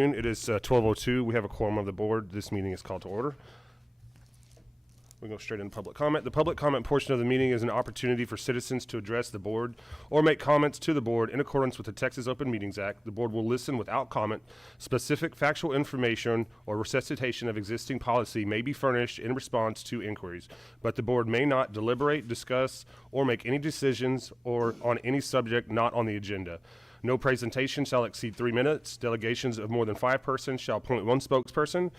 It is 12:02. We have a quorum of the board. This meeting is called to order. We go straight into public comment. The public comment portion of the meeting is an opportunity for citizens to address the board or make comments to the board in accordance with the Texas Open Meetings Act. The board will listen without comment. Specific factual information or resuscitation of existing policy may be furnished in response to inquiries, but the board may not deliberate, discuss, or make any decisions or on any subject not on the agenda. No presentation shall exceed 3 minutes. Delegations of more than 5 persons shall appoint 1 spokesperson.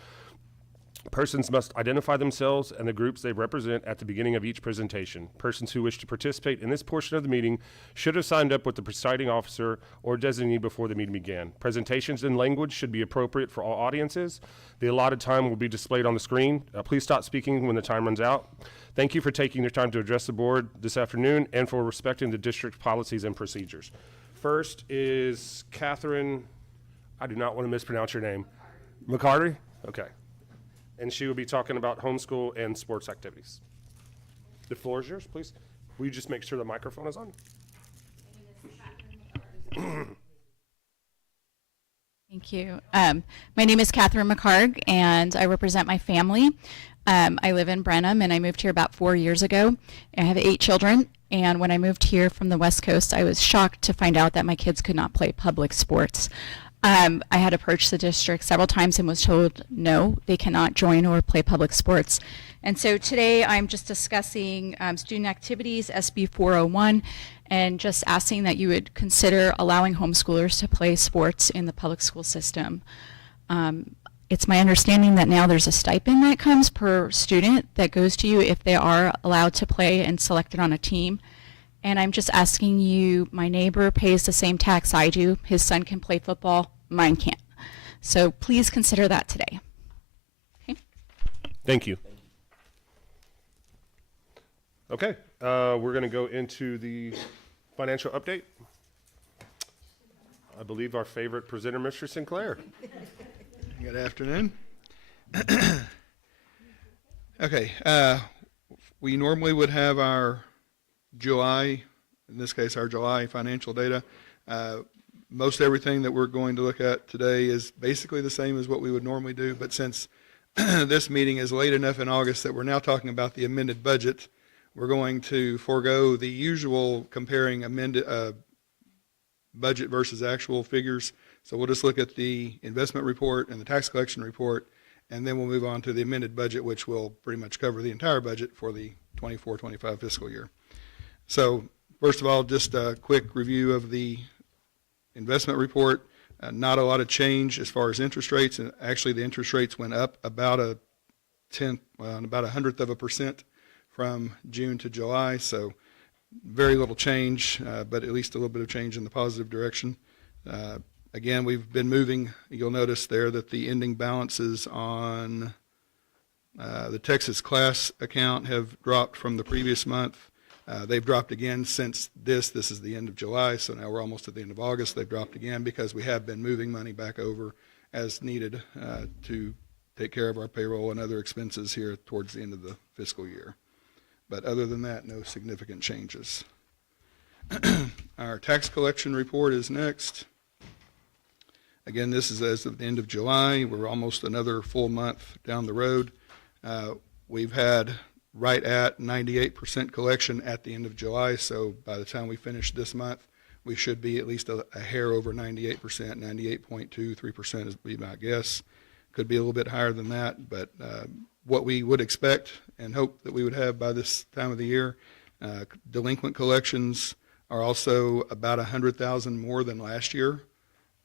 Persons must identify themselves and the groups they represent at the beginning of each presentation. Persons who wish to participate in this portion of the meeting should have signed up with the presiding officer or designee before the meeting began. Presentations and language should be appropriate for all audiences. The allotted time will be displayed on the screen. Please stop speaking when the time runs out. Thank you for taking your time to address the board this afternoon and for respecting the district policies and procedures. First is Catherine, I do not want to mispronounce your name. McCarty? Okay. And she will be talking about homeschool and sports activities. The floor is yours, please. Will you just make sure the microphone is on? Thank you. My name is Catherine McCarg, and I represent my family. I live in Brenham, and I moved here about 4 years ago. I have 8 children, and when I moved here from the West Coast, I was shocked to find out that my kids could not play public sports. I had approached the district several times and was told, no, they cannot join or play public sports. And so today I'm just discussing student activities, SB 401, and just asking that you would consider allowing homeschoolers to play sports in the public school system. It's my understanding that now there's a stipend that comes per student that goes to you if they are allowed to play and selected on a team. And I'm just asking you, my neighbor pays the same tax I do. His son can play football, mine can't. So please consider that today. Okay. Thank you. Okay, we're going to go into the financial update. I believe our favorite presenter, Mr. Sinclair. Good afternoon. Okay, we normally would have our July, in this case our July financial data. Most everything that we're going to look at today is basically the same as what we would normally do, but since this meeting is late enough in August that we're now talking about the amended budget, we're going to forego the usual comparing amended budget versus actual figures. So we'll just look at the investment report and the tax collection report, and then we'll move on to the amended budget, which will pretty much cover the entire budget for the 24-25 fiscal year. So first of all, just a quick review of the investment report. Not a lot of change as far as interest rates, and actually the interest rates went up about a 100% from June to July, so very little change, but at least a little bit of change in the positive direction. Again, we've been moving. You'll notice there that the ending balances on the Texas class account have dropped from the previous month. They've dropped again since this is the end of July, so now we're almost at the end of August. They've dropped again because we have been moving money back over as needed to take care of our payroll and other expenses here towards the end of the fiscal year. But other than that, no significant changes. Our tax collection report is next. Again, this is as of the end of July. We're almost another full month down the road. We've had right at 98% collection at the end of July, so by the time we finish this month, we should be at least a hair over 98%, 98.23% is be my guess. Could be a little bit higher than that, but what we would expect and hope that we would have by this time of the year. Delinquent collections are also about 100,000 more than last year,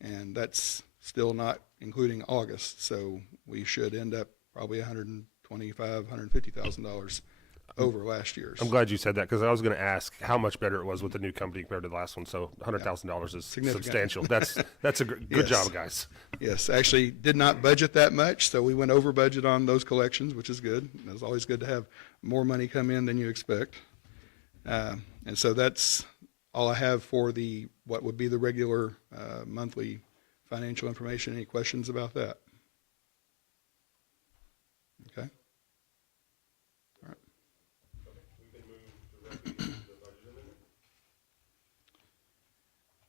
and that's still not including August, so we should end up probably $125,000, $150,000 over last year's. I'm glad you said that because I was going to ask how much better it was with the new company compared to the last one. So $100,000 is substantial. That's a good Yes. job, guys. Yes, actually did not budget that much, so we went over budget on those collections, which is good. It's always good to have more money come in than you expect. And so that's all I have for the what would be the regular monthly financial information. Any questions about that? Okay. All right.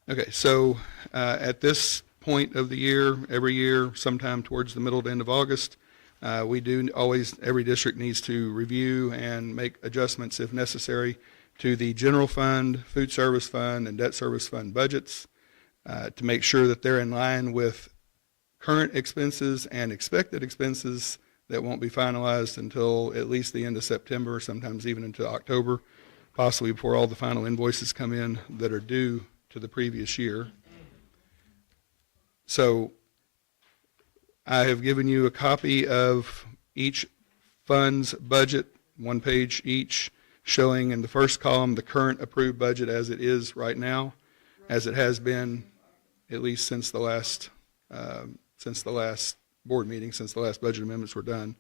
Okay, so at this point of the year, every year, sometime towards the middle to end of August, we do always, every district needs to review and make adjustments if necessary to the general fund, food service fund, and debt service fund budgets to make sure that they're in line with current expenses and expected expenses that won't be finalized until at least the end of September, sometimes even into October, possibly before all the final invoices come in that are due to the previous year. So I have given you a copy of each fund's budget, one page each, showing in the first column the current approved budget as it is right now, as it has been at least since the last board meeting, since the last budget amendments were done.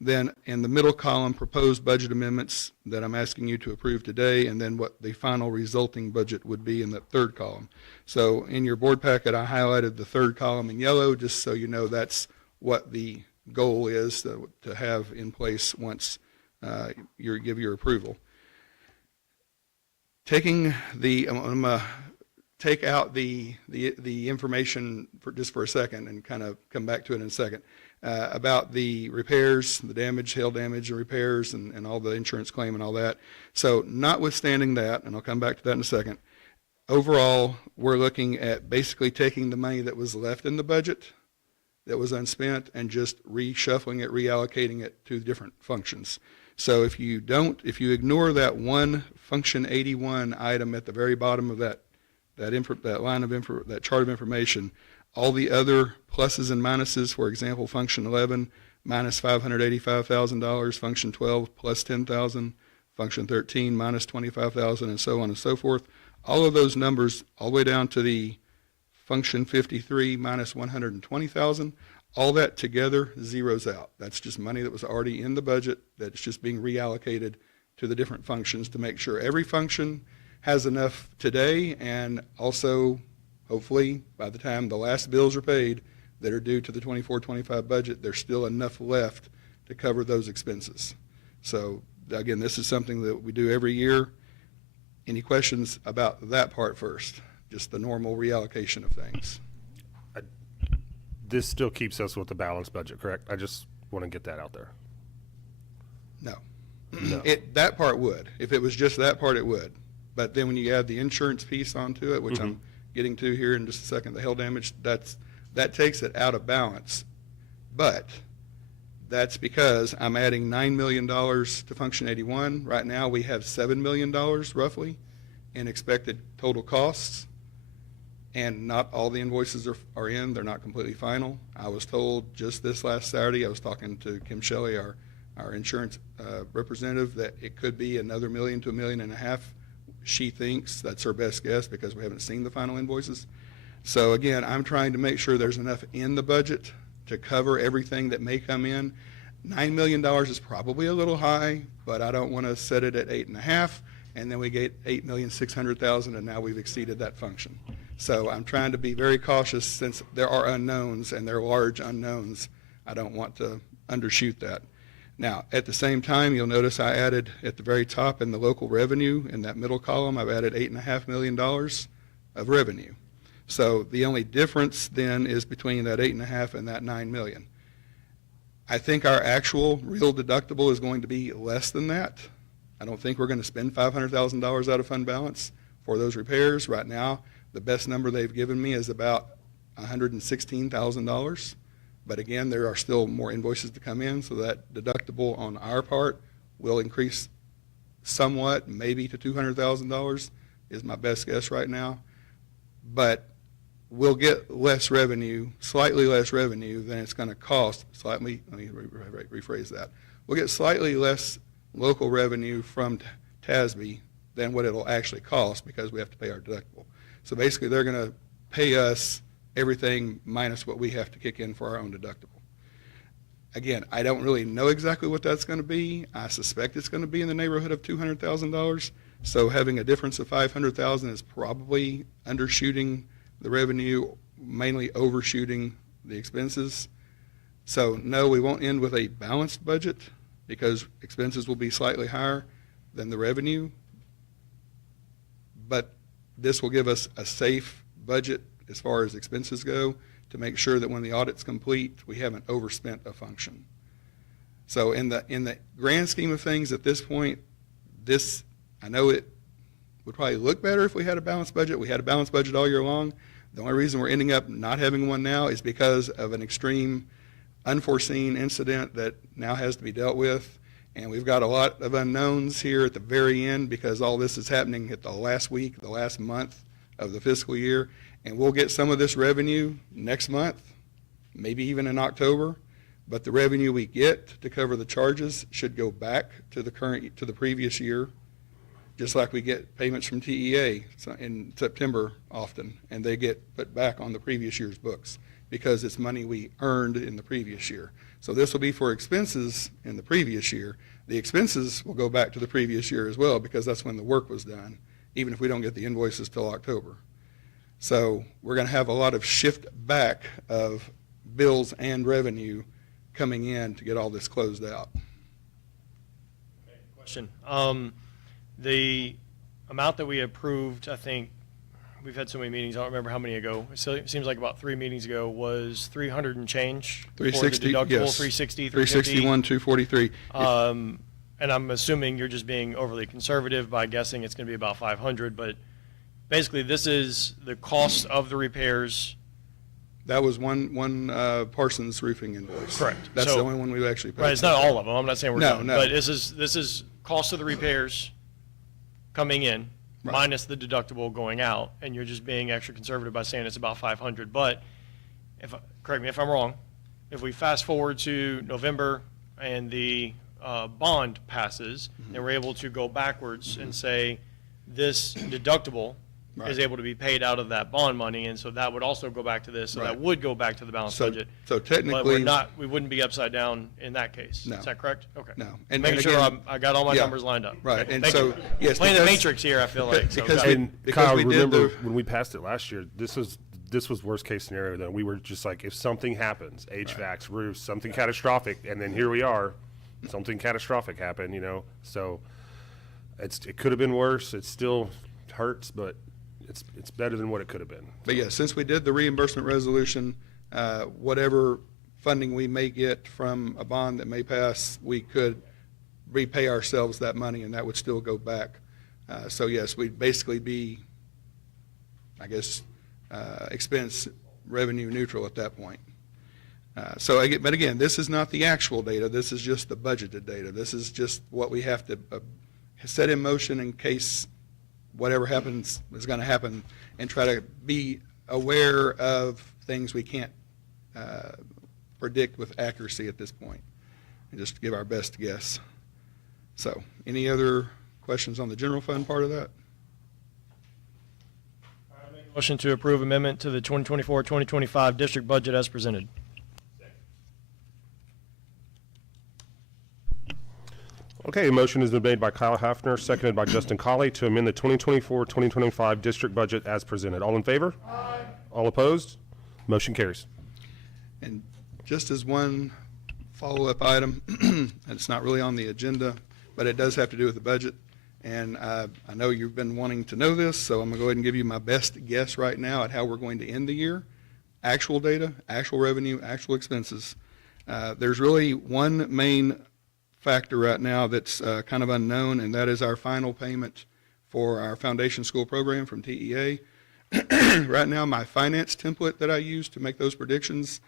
Then in the middle column, proposed budget amendments that I'm asking you to approve today, and then what the final resulting budget would be in the third column. So in your board packet, I highlighted the third column in yellow, just so you know that's what the goal is to have in place once you give your approval. Taking the, I'm going to take out the information for a second and kind of come back to it in a second. About the repairs, the damage, hail damage and repairs and all the insurance claim and all that. So notwithstanding that, and I'll come back to that in a second, overall, we're looking at basically taking the money that was left in the budget that was unspent and just reshuffling it, reallocating it to different functions. So if you ignore that one function 81 item at the very bottom of that chart of information, all the other pluses and minuses, for example, function 11 minus $585,000, function 12 plus $10,000, function 13 minus $25,000, and so on and so forth. All of those numbers, all the way down to the function 53 minus $120,000, all that together zeroes out. That's just money that was already in the budget that's just being reallocated to the different functions to make sure every function has enough today, and also hopefully by the time the last bills are paid that are due to the 24-25 budget, there's still enough left to cover those expenses. So again, this is something that we do every year. Any questions about that part first? Just the normal reallocation of things. This still keeps us with the balanced budget, correct? I just want to get that out there. No. No. That part would. If it was just that part, it would. But then when you add the insurance piece onto it, which I'm getting to here in just a second, the hail damage, that takes it out of balance. But that's because I'm adding $9 million to Function 81. Right now we have $7 million roughly in expected total costs, and not all the invoices are in. They're not completely final. I was told just this last Saturday, I was talking to Kim Shelley, our insurance representative, that it could be another $1 million to $1.5 million. She thinks that's her best guess because we haven't seen the final invoices. So again, I'm trying to make sure there's enough in the budget to cover everything that may come in. $9 million is probably a little high, but I don't want to set it at 8.5, and then we get $8,600,000, and now we've exceeded that function. So I'm trying to be very cautious since there are unknowns, and they're large unknowns. I don't want to undershoot that. Now, at the same time, you'll notice I added at the very top in the local revenue, in that middle column, I've added $8.5 million of revenue. So the only difference then is between that 8.5 and that 9 million. I think our actual real deductible is going to be less than that. I don't think we're going to spend $500,000 out of fund balance for those repairs. Right now, the best number they've given me is about $116,000. But again, there are still more invoices to come in, so that deductible on our part will increase somewhat, maybe to $200,000 is my best guess right now. But we'll get less revenue, slightly less revenue than it's going to cost. Slightly, let me rephrase that. We'll get slightly less local revenue from TASB than what it'll actually cost because we have to pay our deductible. So basically, they're going to pay us everything minus what we have to kick in for our own deductible. Again, I don't really know exactly what that's going to be. I suspect it's going to be in the neighborhood of $200,000. So having a difference of $500,000 is probably undershooting the revenue, mainly overshooting the expenses. So no, we won't end with a balanced budget because expenses will be slightly higher than the revenue. But this will give us a safe budget as far as expenses go, to make sure that when the audit's complete, we haven't overspent a function. So in the grand scheme of things at this point, I know it would probably look better if we had a balanced budget. We had a balanced budget all year long. The only reason we're ending up not having one now is because of an extreme unforeseen incident that now has to be dealt with. And we've got a lot of unknowns here at the very end because all this is happening at the last week, the last month of the fiscal year. And we'll get some of this revenue next month, maybe even in October. But the revenue we get to cover the charges should go back to the previous year, just like we get payments from TEA in September often, and they get put back on the previous year's books because it's money we earned in the previous year. So this will be for expenses in the previous year. The expenses will go back to the previous year as well because that's when the work was done, even if we don't get the invoices till October. So we're going to have a lot of shift back of bills and revenue coming in to get all this closed out. Question. The amount that we approved, I think, we've had so many meetings, I don't remember how many ago. It seems like about 3 meetings ago was 300 and change. 360, for the deductible, yes. 360, 361, 243. And I'm assuming you're just being overly conservative by guessing it's going to be about 500, but basically this is the cost of the repairs. That was one Parsons roofing invoice. Correct. That's So- the only one we've actually paid. Right, it's not all of them. I'm not saying we're No, done, no. but this is cost of the repairs coming in Right. minus the deductible going out, and you're just being extra conservative by saying it's about 500. But correct me if I'm wrong, if we fast forward to November and the bond passes, then we're able to go backwards and say this deductible Right. is able to be paid out of that bond money, and so that would also go back to this, so Right. that would go back to the balanced budget. So But technically, we wouldn't be upside down in that case. No. Is that correct? Okay. No. And Making sure again, I got all my yeah, numbers lined up. right. Okay, And thank so, you. yes, Playing the because- matrix here, I feel like. So, because got it. And because Kyle, we did remember the- when we passed it last year, this was worst case scenario. Then we were just like, if something happens, HVACs, roofs, something catastrophic, and then here we are, something catastrophic happened, So it could have been worse. It still hurts, but it's better than what it could have been. But yeah, since we did the reimbursement resolution, whatever funding we may get from a bond that may pass, we could repay ourselves that money, and that would still go back. So yes, we'd basically be, I guess, expense revenue neutral at that point. But again, this is not the actual data. This is just the budgeted data. This is just what we have to set in motion in case whatever happens is going to happen, and try to be aware of things we can't predict with accuracy at this point, and just give our best guess. So any other questions on the general fund part of that? Motion to approve amendment to the 2024-2025 district budget as presented. Okay, a motion has been made by Kyle Hafner, seconded by Justin Colley to amend the 2024-2025 district budget as presented. All in favor? Aye. All opposed? Motion carries. And just as one follow-up item, and it's not really on the agenda, but it does have to do with the budget. And I know you've been wanting to know this, so I'm going to go ahead and give you my best guess right now at how we're going to end the year. Actual data, actual revenue, actual expenses. There's really one main factor right now that's kind of unknown, and that is our final payment for our foundation school program from TEA. Right now, my finance template that I use to make those predictions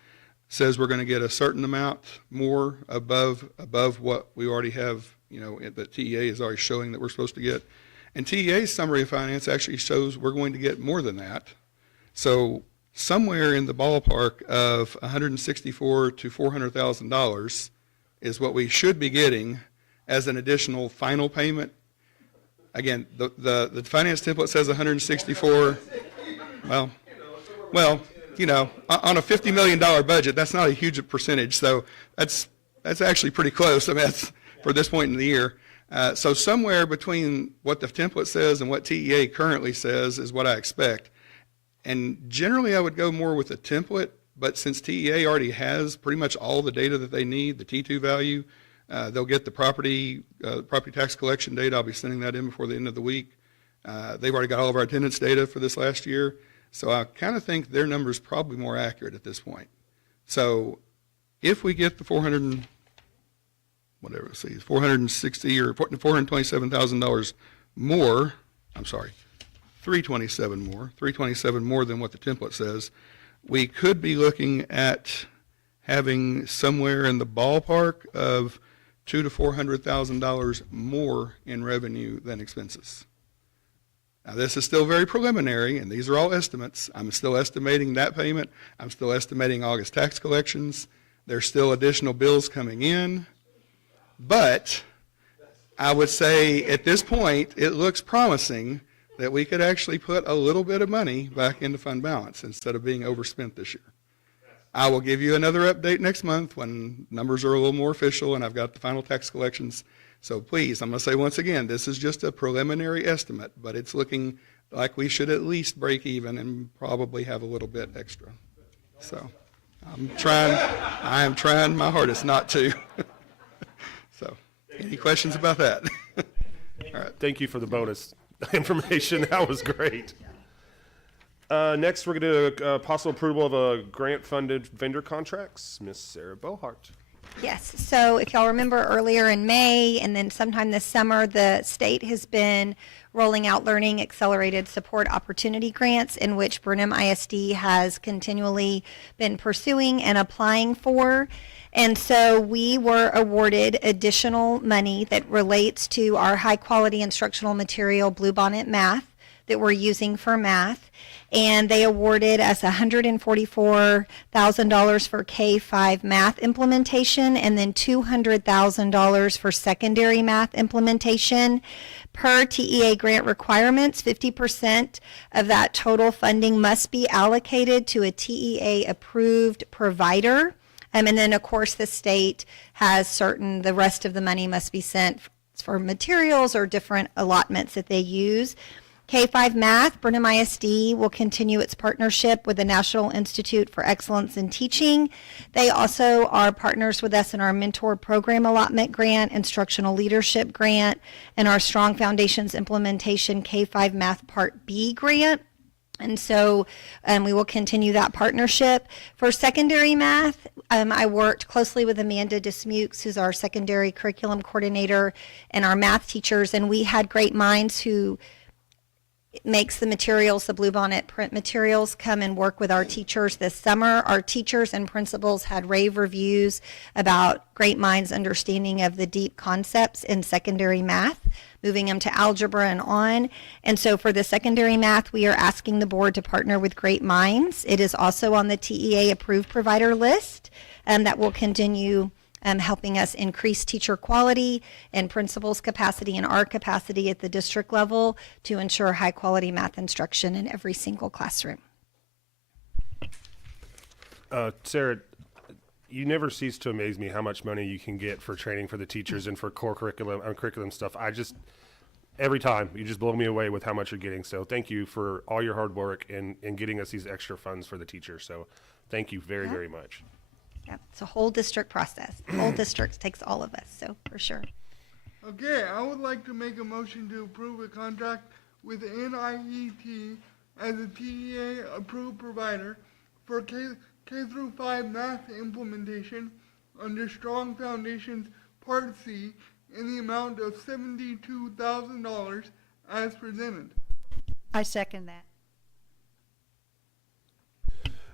says we're going to get a certain amount more above what we already have, that TEA is already showing that we're supposed to get. And TEA's summary of finance actually shows we're going to get more than that. So somewhere in the ballpark of $164,000 to $400,000 is what we should be getting as an additional final payment. Again, the finance template says 164. Well, on a $50 million budget, that's not a huge percentage. So that's actually pretty close. I mean, that's for this point in the year. So somewhere between what the template says and what TEA currently says is what I expect. And generally, I would go more with the template. But since TEA already has pretty much all the data that they need, the T2 value, they'll get the property tax collection data. I'll be sending that in before the end of the week. They've already got all of our attendance data for this last year. So I kind of think their number is probably more accurate at this point. So if we get the 460 or $427,000 more, I'm sorry, 327 more than what the template says, we could be looking at having somewhere in the ballpark of $200,000 to $400,000 more in revenue than expenses. Now, this is still very preliminary, and these are all estimates. I'm still estimating that payment. I'm still estimating August tax collections. There's still additional bills coming in. But I would say at this point, it looks promising that we could actually put a little bit of money back into fund balance instead of being overspent this year. I will give you another update next month when numbers are a little more official and I've got the final tax collections. So please, I'm going to say once again, this is just a preliminary estimate, but it's looking like we should at least break even and probably have a little bit extra. So I am trying my hardest not to. So any questions about that? All right. Thank you for the bonus information. That was great. Next, we're going to do possible approval of a grant-funded vendor contracts. Miss Sarah Bohart. Yes, so if y'all remember earlier in May and then sometime this summer, the state has been rolling out Learning Accelerated Support Opportunity Grants, in which Brenham ISD has continually been pursuing and applying for. And so we were awarded additional money that relates to our high-quality instructional material, Bluebonnet Math, that we're using for math. And they awarded us $144,000 for K-5 math implementation and then $200,000 for secondary math implementation. Per TEA grant requirements, 50% of that total funding must be allocated to a TEA-approved provider. And then, of course, the state has the rest of the money must be sent for materials or different allotments that they use. K-5 Math, Brenham ISD will continue its partnership with the National Institute for Excellence in Teaching. They also are partners with us in our Mentor Program Allotment Grant, Instructional Leadership Grant, and our Strong Foundations Implementation K-5 Math Part B grant. And so we will continue that partnership. For secondary math, I worked closely with Amanda Dismukes, who's our secondary curriculum coordinator, and our math teachers, and we had great minds who makes the materials, the Bluebonnet print materials, come and work with our teachers this summer. Our teachers and principals had rave reviews about great minds' understanding of the deep concepts in secondary math, moving them to algebra and on. And so for the secondary math, we are asking the board to partner with Great Minds. It is also on the TEA approved provider list that will continue helping us increase teacher quality and principals' capacity and our capacity at the district level to ensure high quality math instruction in every single classroom. Sarah, you never cease to amaze me how much money you can get for training for the teachers and for core curriculum and curriculum stuff. Every time, you just blow me away with how much you're getting. So thank you for all your hard work and getting us these extra funds for the teachers. So thank you very, very much. Yeah, it's a whole district process. The whole district takes all of us, so for sure. Okay, I would like to make a motion to approve a contract with NIET as a TEA approved provider for K through 5 math implementation under Strong Foundations Part C in the amount of $72,000 as presented. I second that.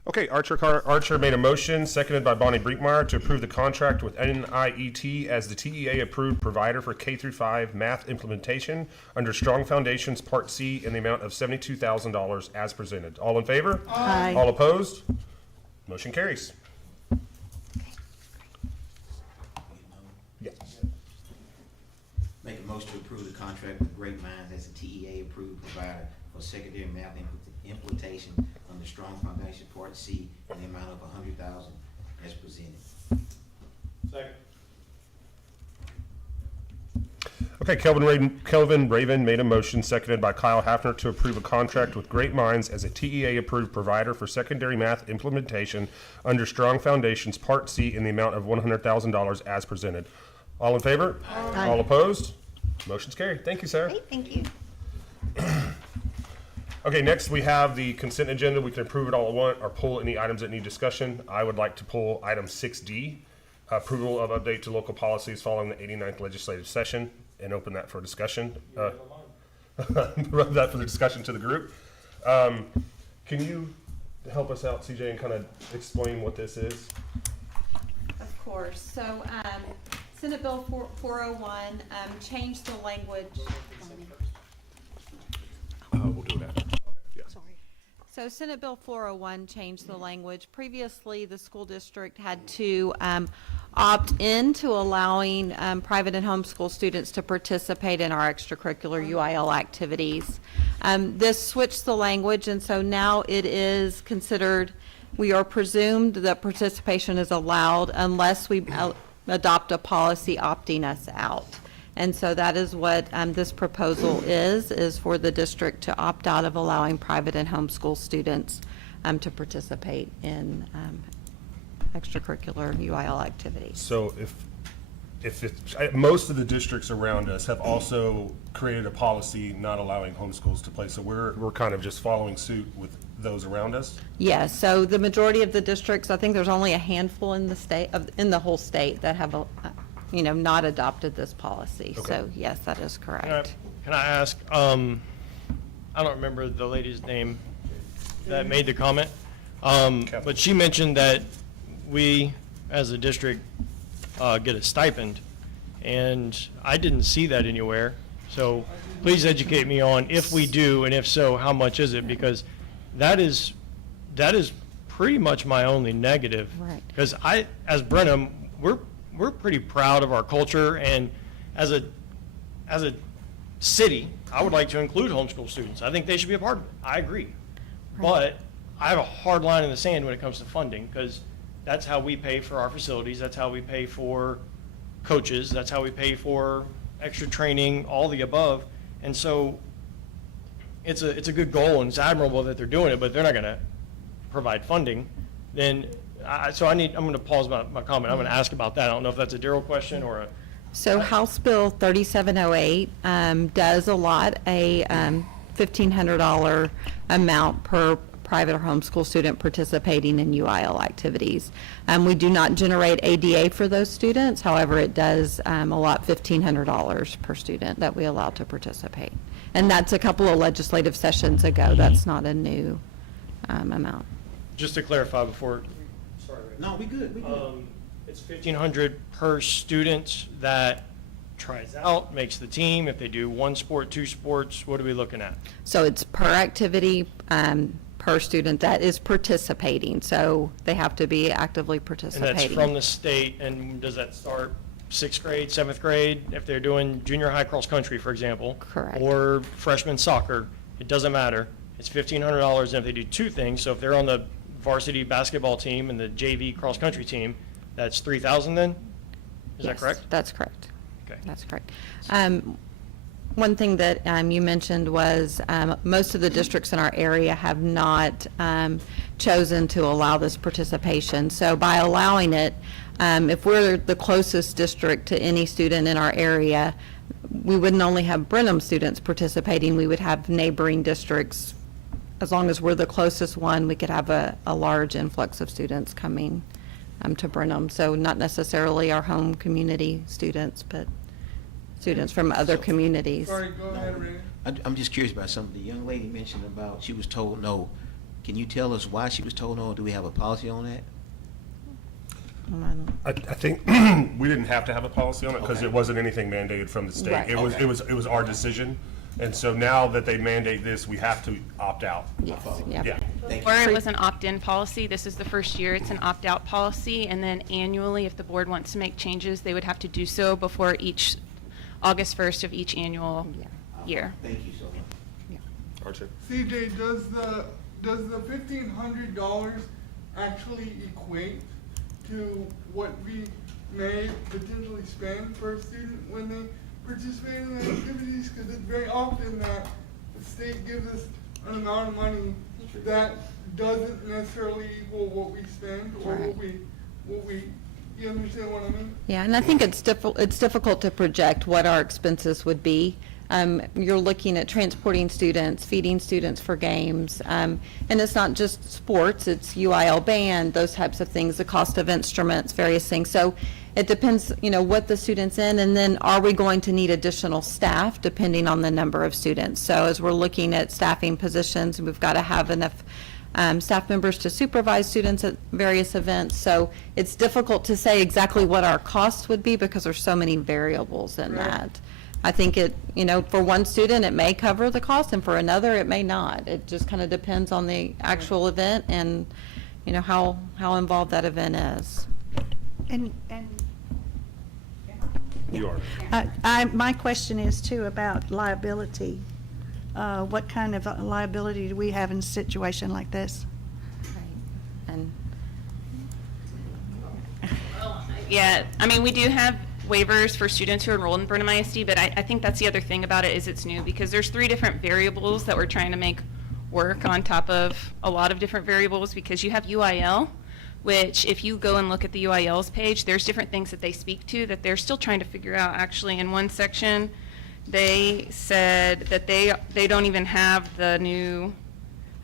Okay, Archer made a motion, seconded by Bonnie Brinkmeyer, to approve the contract with NIET as the TEA-approved provider for K-5 math implementation under Strong Foundations Part C in the amount of $72,000 as presented. All in favor? Aye. All opposed? Motion carries. Yes. Make a motion to approve the contract with Great Minds as a TEA-approved provider for secondary math implementation under Strong Foundation Part C in the amount of $100,000 as presented. Second. Okay, Kelvin Raven made a motion, seconded by Kyle Hafner, to approve a contract with Great Minds as a TEA-approved provider for secondary math implementation under Strong Foundations Part C in the amount of $100,000 as presented. All in favor? Aye. All opposed? Motion's carried. Thank you, Sarah. Great, thank you. Okay, next we have the consent agenda. We can approve it all at once or pull any items that need discussion. I would like to pull item 6D, approval of update to local policies following the 89th legislative session, and open that for discussion. Run that for the discussion to the group. Can you help us out, CJ, and kind of explain what this is? Of course. So, Senate Bill 401 changed the language. We'll do that. Yeah. So Senate Bill 401 changed the language. Previously, the school district had to opt in to allowing private and homeschool students to participate in our extracurricular UIL activities. This switched the language, and so now it is considered, we are presumed that participation is allowed unless we adopt a policy opting us out. And so that is what this proposal is for the district to opt out of allowing private and homeschool students to participate in extracurricular UIL activities. So if it's, most of the districts around us have also created a policy not allowing homeschools to play, so we're kind of just following suit with those around us? Yes, so the majority of the districts, I think there's only a handful in the state, in the whole state that have, not adopted this policy. Okay. So yes, that is correct. Can I ask, I don't remember the lady's name that made the comment, but she mentioned that we, as a district, get a stipend, and I didn't see that anywhere. So please educate me on if we do, and if so, how much is it? Because that is pretty much my only negative. Right. Because as Brenham, we're pretty proud of our culture, and as a city, I would like to include homeschool students. I think they should be a part of it. I agree. But I have a hard line in the sand when it comes to funding, because that's how we pay for our facilities, that's how we pay for coaches, that's how we pay for extra training, all the above. And so it's a good goal, and it's admirable that they're doing it, but they're not going to provide funding. Then I'm going to pause my comment. I'm going to ask about that. I don't know if that's a Darryl question or a. So House Bill 3708 does allot a $1,500 amount per private or homeschool student participating in UIL activities. We do not generate ADA for those students. However, it does allot $1,500 per student that we allow to participate. And that's a couple of legislative sessions ago. That's not a new amount. Just to clarify before. Sorry, Ray. No, we good, we good. It's $1,500 per student that tries out, makes the team. If they do one sport, two sports, what are we looking at? So it's per activity, per student that is participating. So they have to be actively And participating. that's from the state, and does that start 6th grade, 7th grade? If they're doing junior high cross country, for example. Correct. Or freshman soccer, it doesn't matter. It's $1,500, and if they do two things, so if they're on the varsity basketball team and the JV cross country team, that's $3,000 then? Is that Yes, correct? That's correct. Okay. That's correct. One thing that you mentioned was most of the districts in our area have not chosen to allow this participation. So by allowing it, if we're the closest district to any student in our area, we wouldn't only have Brenham students participating, we would have neighboring districts. As long as we're the closest one, we could have a large influx of students coming to Brenham. So not necessarily our home community students, but students from other communities. Sorry, go ahead, Ray. I'm just curious about something the young lady mentioned about she was told no. Can you tell us why she was told no? Do we have a policy on that? I think we didn't have to have a policy on it because Okay. it wasn't anything mandated from the state. Right. It was our decision. And so now that they mandate this, we have to opt out. Yes, Yeah. yeah. Thank Or you. it was an opt-in policy. This is the first year it's an opt-out policy. And then annually, if the board wants to make changes, they would have to do so before August 1st of each annual year. Thank you so much. Archie? CJ, does the $1,500 actually equate to what we may potentially spend per student when they participate in the activities? Because it's very often that the state gives us an amount of money that doesn't necessarily equal what we spend or what we, you understand what I mean? Yeah, and I think it's difficult to project what our expenses would be You're looking at transporting students, feeding students for games. And it's not just sports, it's UIL band, those types of things, the cost of instruments, various things. So it depends, what the student's in, and then are we going to need additional staff depending on the number of students? So as we're looking at staffing positions, we've got to have enough staff members to supervise students at various events. So it's difficult to say exactly what our cost would be because there's so many variables in that. I think it, for one student, it may cover the cost, and for another, it may not. It just kind of depends on the actual event and, how involved that event is. And You are. my question is too about liability. What kind of liability do we have in a situation like this? And Yeah, I mean, we do have waivers for students who are enrolled in Brenham ISD, but I think that's the other thing about it is it's new because there's 3 different variables that we're trying to make work on top of a lot of different variables because you have UIL, which if you go and look at the UIL's page, there's different things that they speak to that they're still trying to figure out. Actually, in one section, they said that they don't even have the new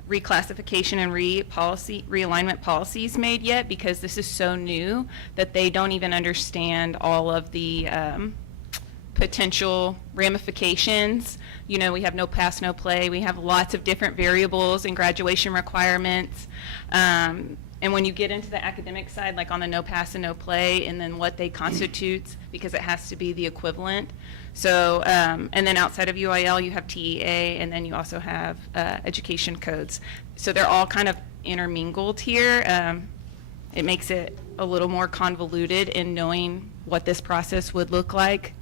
reclassification and realignment policies made yet because this is so new that they don't even understand all of the potential ramifications. We have no pass, no play. We have lots of different variables and graduation requirements. And when you get into the academic side, like on the no pass and no play, and then what they constitutes, because it has to be the equivalent. So, and then outside of UIL, you have TEA, and then you also have education codes. So they're all kind of intermingled here. It makes it a little more convoluted in knowing what this process would look like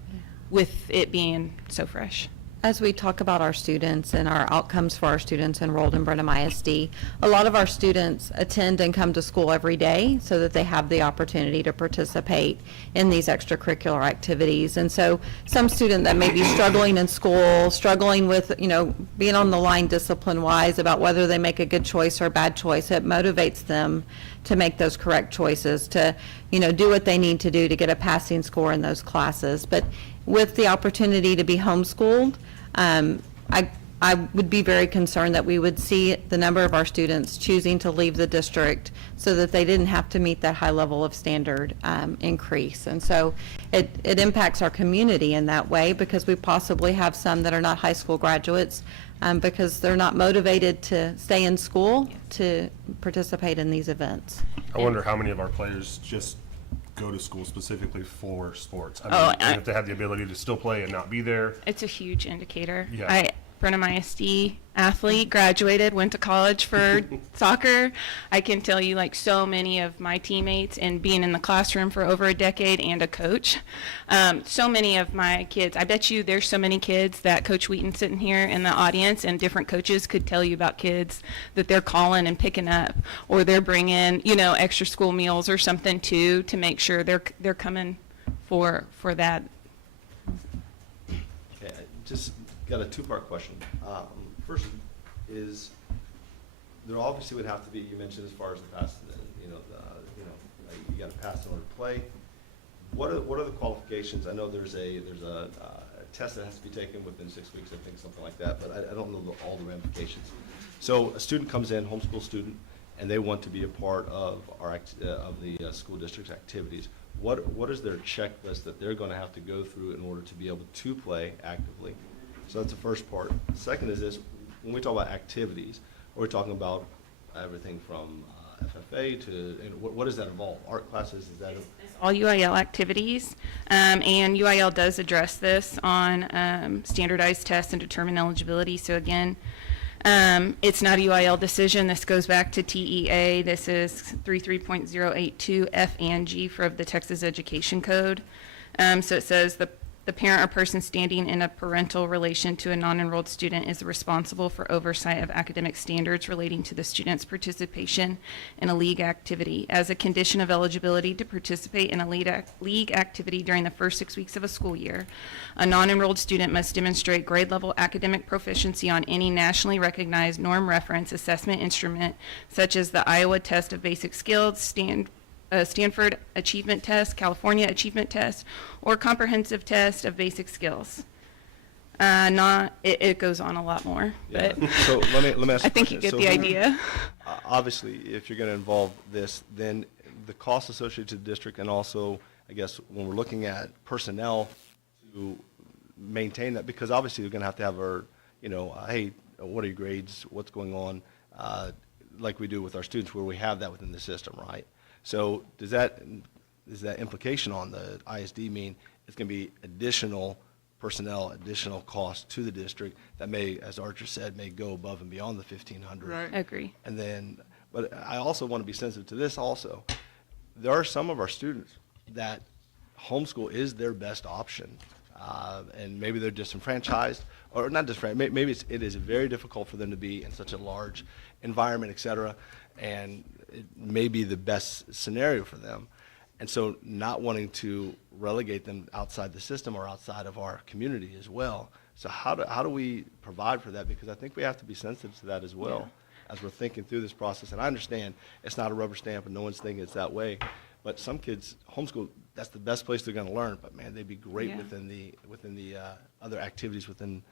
with it being so fresh. as we talk about our students and our outcomes for our students enrolled in Brenham ISD, a lot of our students attend and come to school every day so that they have the opportunity to participate in these extracurricular activities. And so some student that may be struggling in school, struggling with, being on the line discipline-wise about whether they make a good choice or a bad choice, it motivates them to make those correct choices, to, do what they need to do to get a passing score in those classes. But with the opportunity to be homeschooled, I would be very concerned that we would see the number of our students choosing to leave the district so that they didn't have to meet that high level of standard increase. And so it impacts our community in that way, because we possibly have some that are not high school graduates because they're not motivated to stay in school to participate in these events. I wonder how many of our players just go to school specifically for sports. If they have the ability to still play and not be there. It's a huge indicator. Yeah. Brenham ISD athlete, graduated, went to college for soccer. I can tell you, so many of my teammates, and being in the classroom for over a decade and a coach, so many of my kids, I bet you there's so many kids that Coach Wheaton sitting here in the audience and different coaches could tell you about kids that they're calling and picking up, or they're bringing, extra school meals or something too, to make sure they're coming for that. Okay, I just got a two-part question. First is, there obviously would have to be, you mentioned as far as the pass, you got to pass in order to play. What are the qualifications? I know there's a test that has to be taken within 6 weeks, I think, something like that, but I don't know all the ramifications. So a student comes in, homeschool student, and they want to be a part of the school district's activities. What is their checklist that they're going to have to go through in order to be able to play actively? So that's the first part. Second is this: when we talk about activities, we're talking about everything from FFA to, what does that involve? Art classes, is that? All UIL activities, and UIL does address this on standardized tests and determine eligibility. So again, it's not a UIL decision. This goes back to TEA. This is 33.082 F and G for the Texas Education Code. So it says the parent or person standing in a parental relation to a non-enrolled student is responsible for oversight of academic standards relating to the student's participation in a league activity. As a condition of eligibility to participate in a league activity during the first 6 weeks of a school year, a non-enrolled student must demonstrate grade-level academic proficiency on any nationally recognized norm reference assessment instrument, such as the Iowa Test of Basic Skills, Stanford Achievement Test, California Achievement Test, or Comprehensive Test of Basic Skills. It goes on a lot more, Yeah. but So let me ask I you a think you question. get So the idea. Obviously, if you're going to involve this, then the costs associated to the district, and also, I guess, when we're looking at personnel to maintain that, because obviously you're going to have our, hey, what are your grades? What's going on? Like we do with our students, where we have that within the system, right? So does that implication on the ISD mean it's going to be additional personnel, additional costs to the district that may, as Archer said, may go above and beyond the 1,500? Right. I agree. And then, but I also want to be sensitive to this also. There are some of our students that homeschool is their best option. And maybe they're disenfranchised, or not disenfranchised, maybe it is very difficult for them to be in such a large environment, et cetera, and it may be the best scenario for them. And so not wanting to relegate them outside the system or outside of our community as well. So how do we provide for that? Because I think we have to be sensitive to that as well as we're thinking through this process. And I understand it's not a rubber stamp and no one's thinking it's that way. But some kids, homeschool, that's the best place they're going to learn. But man, they'd be great Yeah. within the other activities within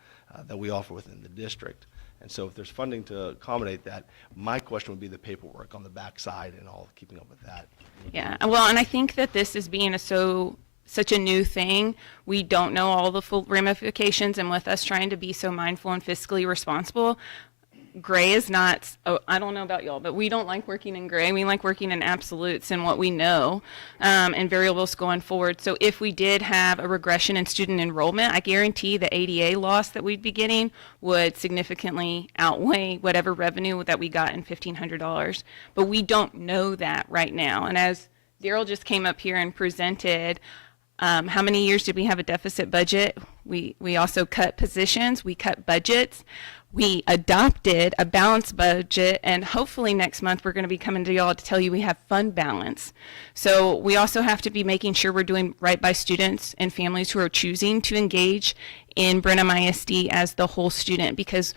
that we offer within the district. And so if there's funding to accommodate that, my question would be the paperwork on the backside and all, keeping up with that. Yeah, well, and I think that this is being such a new thing. We don't know all the full ramifications, and with us trying to be so mindful and fiscally responsible, gray is not, I don't know about y'all, but we don't like working in gray. We like working in absolutes and what we know, and variables going forward. So if we did have a regression in student enrollment, I guarantee the ADA loss that we'd be getting would significantly outweigh whatever revenue that we got in $1,500. But we don't know that right now. And as Daryl just came up here and presented, how many years did we have a deficit budget? We also cut positions, we cut budgets. We adopted a balanced budget, and hopefully next month we're going to be coming to y'all to tell you we have fund balance. So we also have to be making sure we're doing right by students and families who are choosing to engage in Brenham ISD as the whole student, because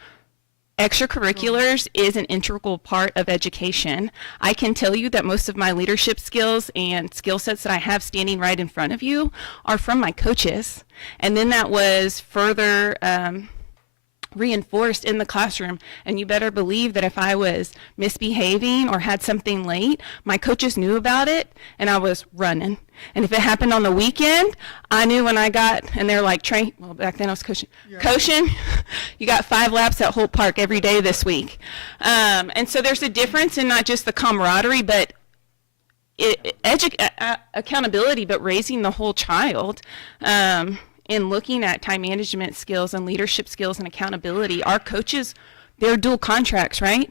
extracurriculars is an integral part of education. I can tell you that most of my leadership skills and skill sets that I have standing right in front of you are from my coaches. And then that was further reinforced in the classroom. And you better believe that if I was misbehaving or had something late, my coaches knew about it and I was running. And if it happened on the weekend, I knew when I got, and they're like, well, back then I was coaching, you got 5 laps at Holt Park every day this week. And so there's a difference in not just the camaraderie, but accountability, but raising the whole child. In looking at time management skills and leadership skills and accountability, our coaches, they're dual contracts, right?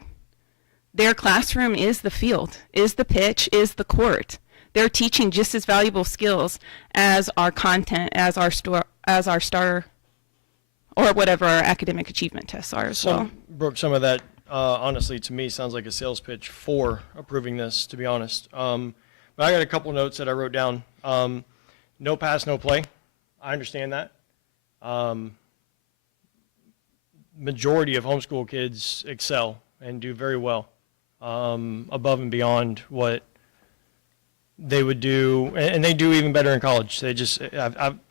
Their classroom is the field, is the pitch, is the court. They're teaching just as valuable skills as our content, as our star, or whatever our academic achievement tests are as well. Brooke, some of that, honestly, to me, sounds like a sales pitch for approving this, to be honest. But I got a couple notes that I wrote down. No pass, no play. I understand that. Majority of homeschool kids excel and do very well, above and beyond what they would do, and they do even better in college. They just,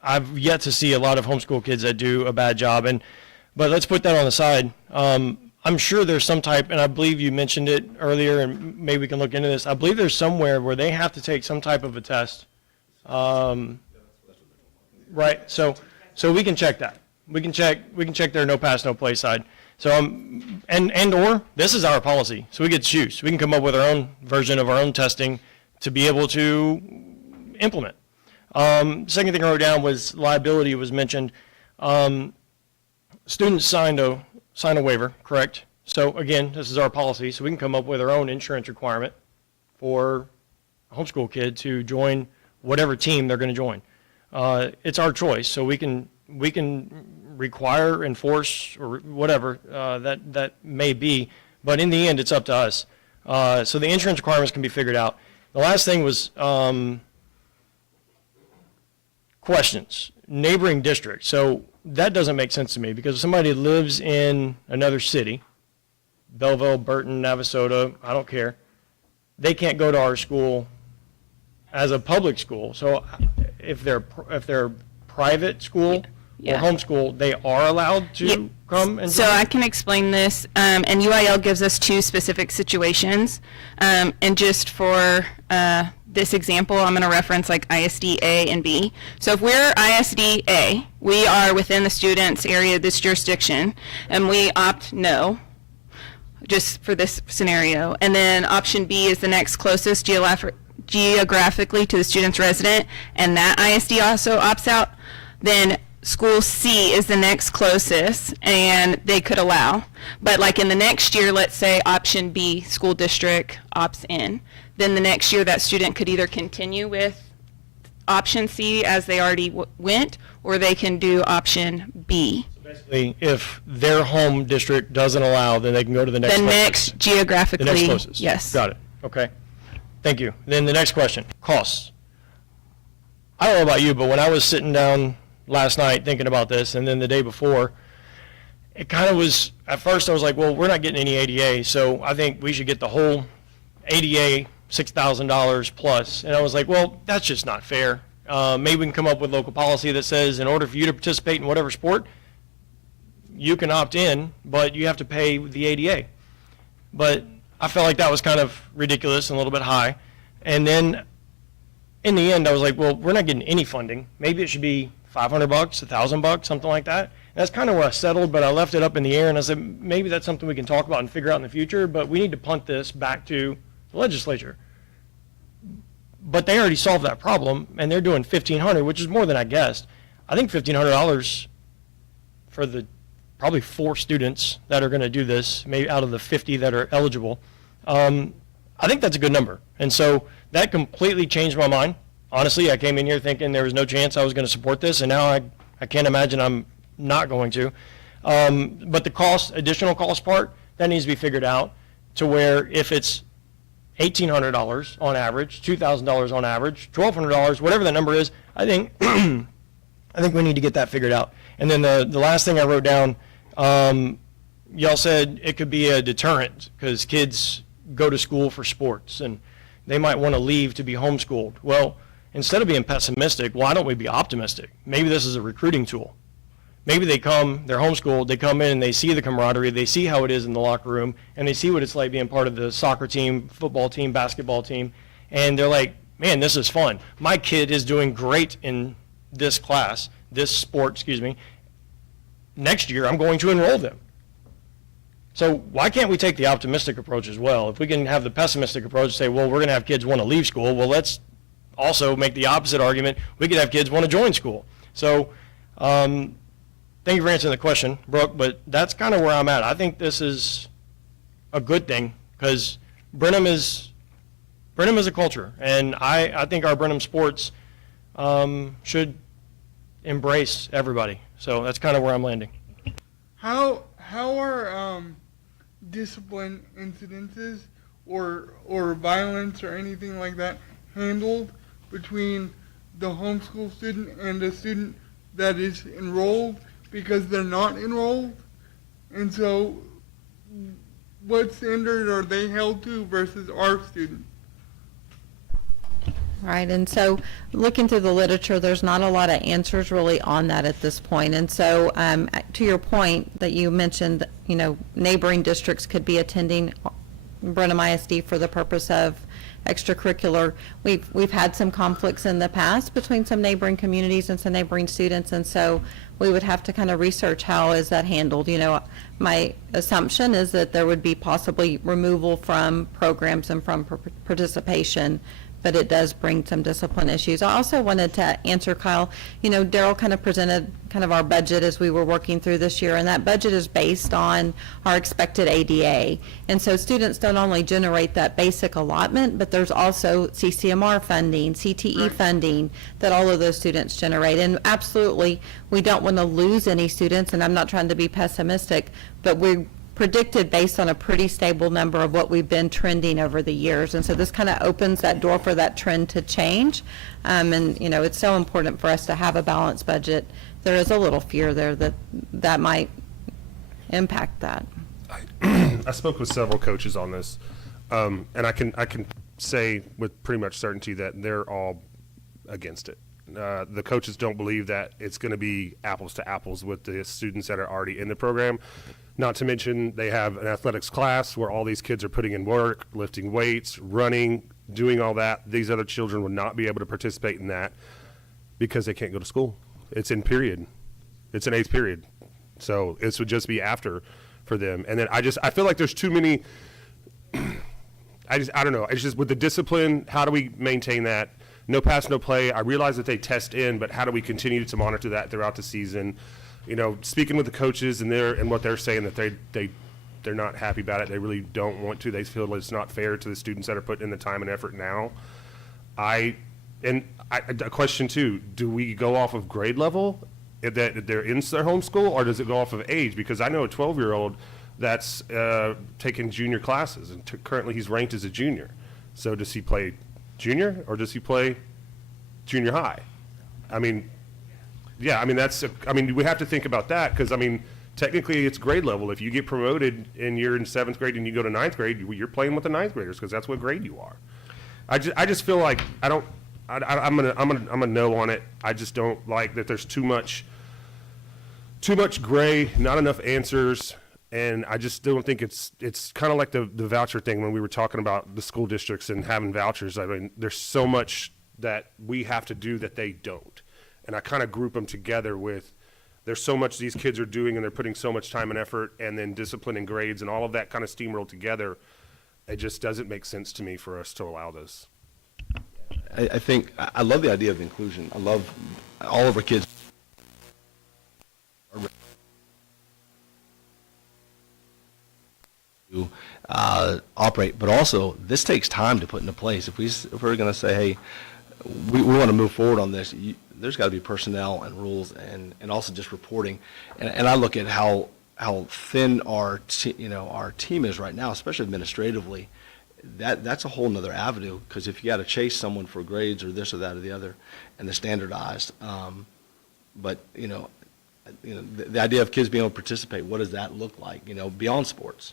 I've yet to see a lot of homeschool kids that do a bad job. But let's put that on the side. I'm sure there's some type, and I believe you mentioned it earlier, and maybe we can look into this. I believe there's somewhere where they have to take some type of a test. Right, so we can check that. We can check their no pass, no play side. So or this is our policy, so we get to choose. We can come up with our own version of our own testing to be able to implement. Second thing I wrote down was liability was mentioned. Students signed a waiver, correct? So again, this is our policy, so we can come up with our own insurance requirement for a homeschool kid to join whatever team they're going to join. It's our choice, so we can require, enforce, or whatever that may be, but in the end, it's up to us. So the insurance requirements can be figured out. The last thing was questions, neighboring districts. So that doesn't make sense to me, because if somebody lives in another city, Belleville, Burton, Navasota, I don't care, they can't go to our school as a public school. So if they're private school Yeah. homeschool, they are allowed to Yep. come and So join? I can explain this, and UIL gives us two specific situations. And just for this example, I'm going to reference like ISD A and B. So if we're ISD A, we are within the student's area of this jurisdiction, and we opt no, just for this scenario. And then option B is the next closest geographically to the student's resident, and that ISD also opts out. Then school C is the next closest, and they could allow. But like in the next year, let's say option B, school district opts in, then the next year that student could either continue with option C as they already went, or they can do option B. Basically, if their home district doesn't allow, then they can go to the next The closest. next The geographically, next closest. yes. Got it. Okay. Thank you. Then the next question, costs. I don't know about you, but when I was sitting down last night thinking about this, and then the day before, it kind of was, at first I was like, well, we're not getting any ADA, so I think we should get the whole ADA $6,000 plus. And I was like, well, that's just not fair. Maybe we can come up with local policy that says in order for you to participate in whatever sport, you can opt in, but you have to pay the ADA. But I felt like that was kind of ridiculous and a little bit high. And then in the end, I was like, well, we're not getting any funding. Maybe it should be $500, $1,000, something like that. And that's kind of where I settled, but I left it up in the air, and I said, maybe that's something we can talk about and figure out in the future, but we need to punt this back to the legislature. But they already solved that problem, and they're doing $1,500, which is more than I guessed. I think $1,500 for the probably 4 students that are going to do this, maybe out of the 50 that are eligible. I think that's a good number. And so that completely changed my mind. Honestly, I came in here thinking there was no chance I was going to support this, and now I can't imagine I'm not going to. But the cost, additional cost part, that needs to be figured out to where if it's $1,800 on average, $2,000 on average, $1,200, whatever the number is, I think I think we need to get that figured out. And then the last thing I wrote down, y'all said it could be a deterrent because kids go to school for sports and they might want to leave to be homeschooled. Well, instead of being pessimistic, why don't we be optimistic? Maybe this is a recruiting tool. Maybe they come, they're homeschooled, they come in and they see the camaraderie, they see how it is in the locker room, and they see what it's like being part of the soccer team, football team, basketball team, and they're like, man, this is fun. My kid is doing great in this class, this sport, excuse me. Next year, I'm going to enroll them. So why can't we take the optimistic approach as well? If we can have the pessimistic approach, say, well, we're going to have kids want to leave school, well, let's also make the opposite argument. We could have kids want to join school. So thank you for answering the question, Brooke, but that's kind of where I'm at. I think this is a good thing because Brenham is a culture, and I think our Brenham sports should embrace everybody. So that's kind of where I'm landing. How are discipline incidences or violence or anything like that handled between the homeschool student and the student that is enrolled because they're not enrolled? And so what standard are they held to versus our student? Right, and so looking through the literature, there's not a lot of answers really on that at this point. And so to your point that you mentioned, neighboring districts could be attending Brenham ISD for the purpose of extracurricular. We've had some conflicts in the past between some neighboring communities and some neighboring students, and so we would have to kind of research how is that handled. My assumption is that there would be possibly removal from programs and from participation, but it does bring some discipline issues. I also wanted to answer Kyle, Daryl kind of presented kind of our budget as we were working through this year, and that budget is based on our expected ADA. And so students don't only generate that basic allotment, but there's also CCMR funding, CTE funding that all of those students generate. And absolutely, we don't want to lose any students, and I'm not trying to be pessimistic, but we're predicted based on a pretty stable number of what we've been trending over the years. And so this kind of opens that door for that trend to change. And it's so important for us to have a balanced budget. There is a little fear there that might impact that. I spoke with several coaches on this, and I can say with pretty much certainty that they're all against it. The coaches don't believe that it's going to be apples to apples with the students that are already in the program. Not to mention they have an athletics class where all these kids are putting in work, lifting weights, running, doing all that. These other children would not be able to participate in that because they can't go to school. It's in period. It's an 8th period. So this would just be after for them. And then I feel like there's too many, I don't know. It's just with the discipline, how do we maintain that? No pass, no play. I realize that they test in, but how do we continue to monitor that throughout the season? You know, speaking with the coaches and what they're saying that they're not happy about it. They really don't want to. They feel it's not fair to the students that are putting in the time and effort now. A question too, do we go off of grade level that they're in their homeschool, or does it go off of age? Because I know a 12-year-old that's taking junior classes, and currently he's ranked as a junior. So does he play junior or does he play junior high? I mean, yeah, I mean, we have to think about that because, I mean, technically it's grade level. If you get promoted and you're in 7th grade and you go to 9th grade, you're playing with the 9th graders because that's what grade you are. I just feel like I'm a no on it. I just don't like that there's too much gray, not enough answers. And I just don't think it's kind of like the voucher thing when we were talking about the school districts and having vouchers. I mean, there's so much that we have to do that they don't. And I kind of group them together with there's so much these kids are doing and they're putting so much time and effort and then discipline and grades and all of that kind of steamroll together. It just doesn't make sense to me for us to allow this. I think, I love the idea of inclusion. I love all of our kids. To operate, but also this takes time to put into place. If we're going to say, hey, we want to move forward on this, there's got to be personnel and rules and also just reporting. And I look at how thin our team is right now, especially administratively. That's a whole nother avenue, because if you got to chase someone for grades or this or that or the other, and the standardized, but the idea of kids being able to participate, what does that look like? Beyond sports,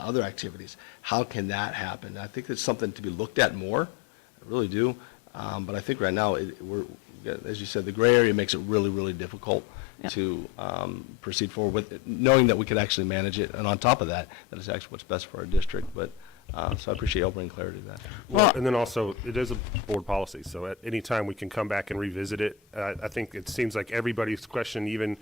other activities, how can that happen? I think it's something to be looked at more. I really do, but I think right now as you said, the gray area makes it really, really difficult to proceed forward with it, knowing that we could actually manage it, and on top of that, that is actually what's best for our district. But so I appreciate y'all bringing clarity to that. Well, and then also, it is a board policy, so at any time we can come back and revisit it. I think it seems like everybody's question, even,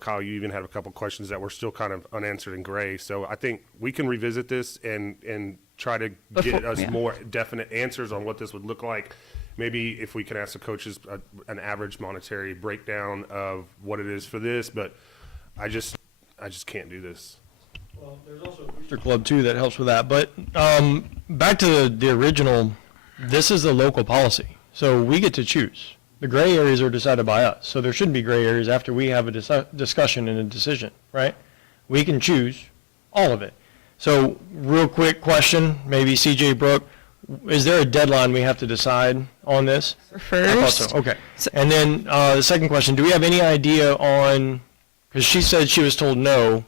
Kyle, you even had a couple questions that were still kind of unanswered and gray. So I think we can revisit this and try to get us more definite answers on what this would look like. Maybe if we can ask the coaches an average monetary breakdown of what it is for this, but I just can't do this. Well, there's also a booster club too that helps with that. But back to the original, this is the local policy, so we get to choose. The gray areas are decided by us, so there shouldn't be gray areas after we have a discussion and a decision, right? We can choose all of it. So real quick question, maybe CJ Brooke, is there a deadline we have to decide on this? First. I thought so. Okay. And then the second question, do we have any idea on, because she said she was told no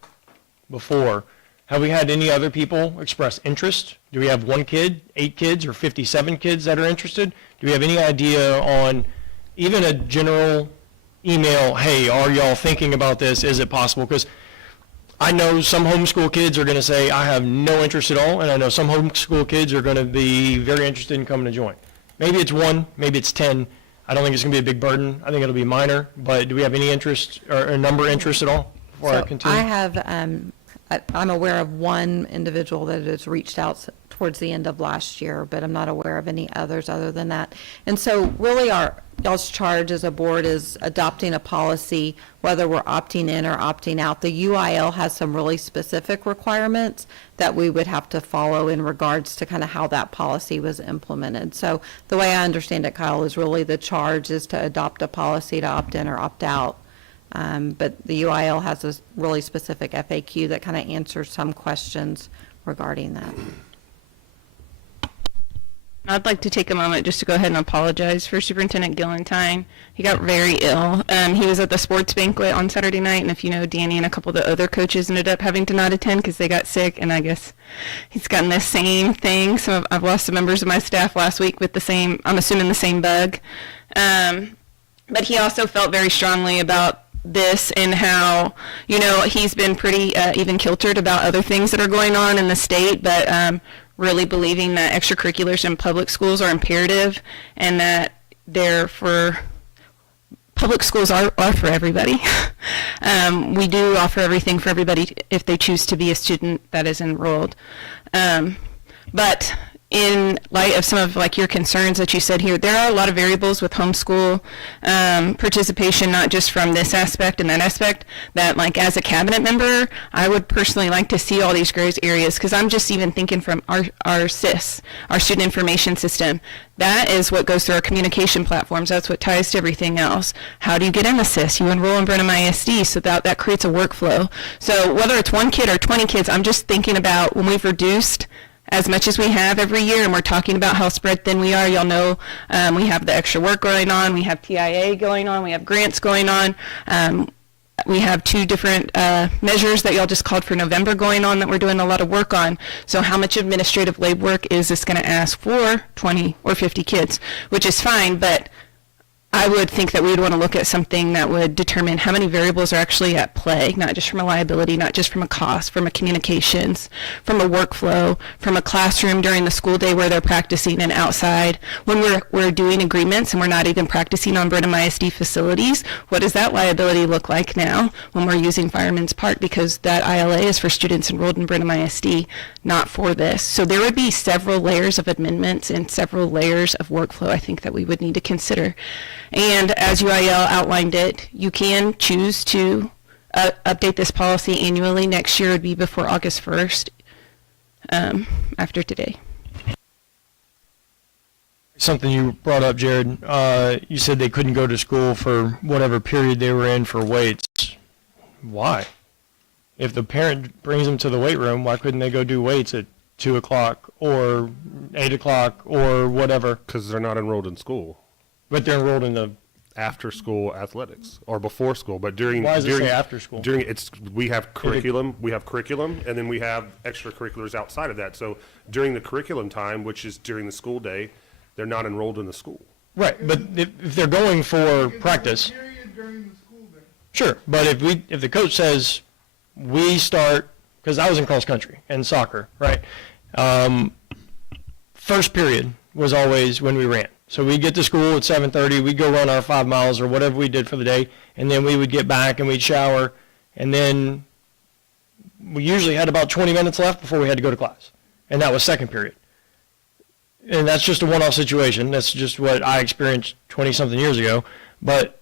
before, have we had any other people express interest? Do we have 1 kid, 8 kids, or 57 kids that are interested? Do we have any idea on even a general email, hey, are y'all thinking about this? Is it possible? Because I know some homeschool kids are going to say, I have no interest at all, and I know some homeschool kids are going to be very interested in coming to join. Maybe it's 1, maybe it's 10. I don't think it's going to be a big burden. I think it'll be minor, but do we have any interest or a number of interest at all before I continue? I have, I'm aware of 1 individual that has reached out towards the end of last year, but I'm not aware of any others other than that. And so really y'all's charge as a board is adopting a policy, whether we're opting in or opting out. The UIL has some really specific requirements that we would have to follow in regards to kind of how that policy was implemented. So the way I understand it, Kyle, is really the charge is to adopt a policy to opt in or opt out. But the UIL has a really specific FAQ that kind of answers some questions regarding that. I'd like to take a moment just to go ahead and apologize for Superintendent Gillentine. He got very ill. He was at the sports banquet on Saturday night, and if you know, Danny and a couple of the other coaches ended up having to not attend because they got sick, and I guess he's gotten the same thing. I've lost some members of my staff last week with the same, I'm assuming the same bug. But he also felt very strongly about this and how, you know, he's been pretty even kiltered about other things that are going on in the state, but really believing that extracurriculars in public schools are imperative and that they're for public schools are for everybody. We do offer everything for everybody if they choose to be a student that is enrolled. But in light of some of like your concerns that you said here, there are a lot of variables with homeschool participation, not just from this aspect and that aspect, that like as a cabinet member, I would personally like to see all these gray areas, because I'm just even thinking from our SIS, our Student Information System. That is what goes through our communication platforms. That's what ties to everything else. How do you get in the SIS? You enroll in Brenham ISD, so that creates a workflow. So whether it's 1 kid or 20 kids, I'm just thinking about when we've reduced as much as we have every year, and we're talking about how spread thin we are. Y'all know we have the extra work going on, we have TIA going on, we have grants going on. We have 2 different measures that y'all just called for November going on that we're doing a lot of work on. So how much administrative labor work is this going to ask for 20 or 50 kids, which is fine, but I would think that we would want to look at something that would determine how many variables are actually at play, not just from a liability, not just from a cost, from a communications, from a workflow, from a classroom during the school day where they're practicing and outside. When we're doing agreements and we're not even practicing on Brenham ISD facilities, what does that liability look like now when we're using Fireman's Park? Because that ILA is for students enrolled in Brenham ISD, not for this. So there would be several layers of amendments and several layers of workflow I think that we would need to consider. And as UIL outlined it, you can choose to update this policy annually. Next year would be before August 1st, after today. Something you brought up, Jared, you said they couldn't go to school for whatever period they were in for weights. Why? If the parent brings them to the weight room, why couldn't they go do weights at 2 o'clock or 8 o'clock or whatever? Because they're not enrolled in school. But they're enrolled in the After school athletics or before school, but during Why does it say after school? We have curriculum, and then we have extracurriculars outside of that. So during the curriculum time, which is during the school day, they're not enrolled in the school. Right, but if they're going for practice, Period during the school day. sure. But if the coach says we start, because I was in cross country and soccer, right? First period was always when we ran. So we'd get to school at 7:30, we'd go run our 5 miles or whatever we did for the day, and then we would get back and we'd shower, and then we usually had about 20 minutes left before we had to go to class, and that was second period. And that's just a one-off situation. That's just what I experienced 20-something years ago. But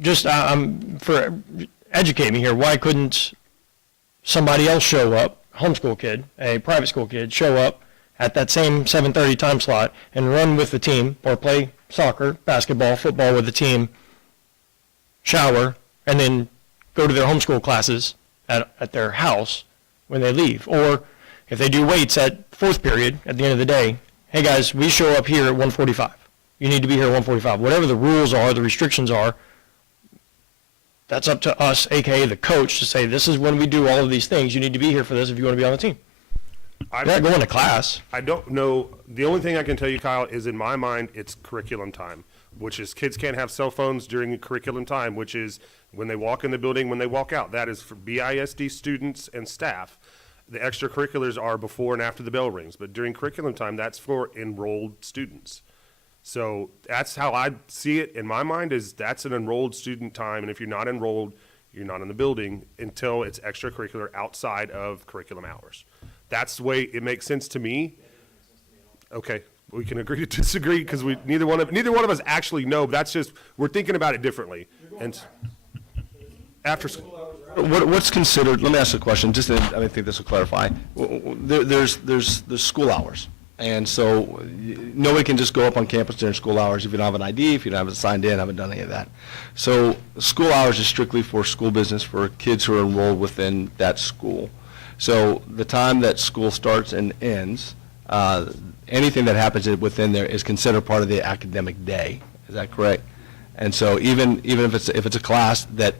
just educate me here. Why couldn't somebody else show up, homeschool kid, a private school kid, show up at that same 7:30 time slot and run with the team or play soccer, basketball, football with the team, shower, and then go to their homeschool classes at their house when they leave? Or if they do weights at fourth period at the end of the day, hey guys, we show up here at 1:45. You need to be here at 1:45. Whatever the rules are, the restrictions are, that's up to us, aka the coach, to say this is when we do all of these things. You need to be here for this if you want to be on the team. You're not going to class. I don't know. The only thing I can tell you, Kyle, is in my mind, it's curriculum time, which is kids can't have cell phones during curriculum time, which is when they walk in the building, when they walk out. That is for BISD students and staff. The extracurriculars are before and after the bell rings, but during curriculum time, that's for enrolled students. So that's how I see it in my mind, is that's an enrolled student time, and if you're not enrolled, you're not in the building until it's extracurricular outside of curriculum hours. That's the way it makes sense to me. Okay, we can agree to disagree because we neither one of us actually know. But that's just, we're thinking about it differently. And after school. What's considered, let me ask a question, just, I think this will clarify. There's school hours. And so nobody can just go up on campus during school hours if you don't have an ID, if you don't have it signed in, haven't done any of that. So school hours is strictly for school business, for kids who are enrolled within that school. So the time that school starts and ends, anything that happens within there is considered part of the academic day. Is that correct? And so even if it's a class that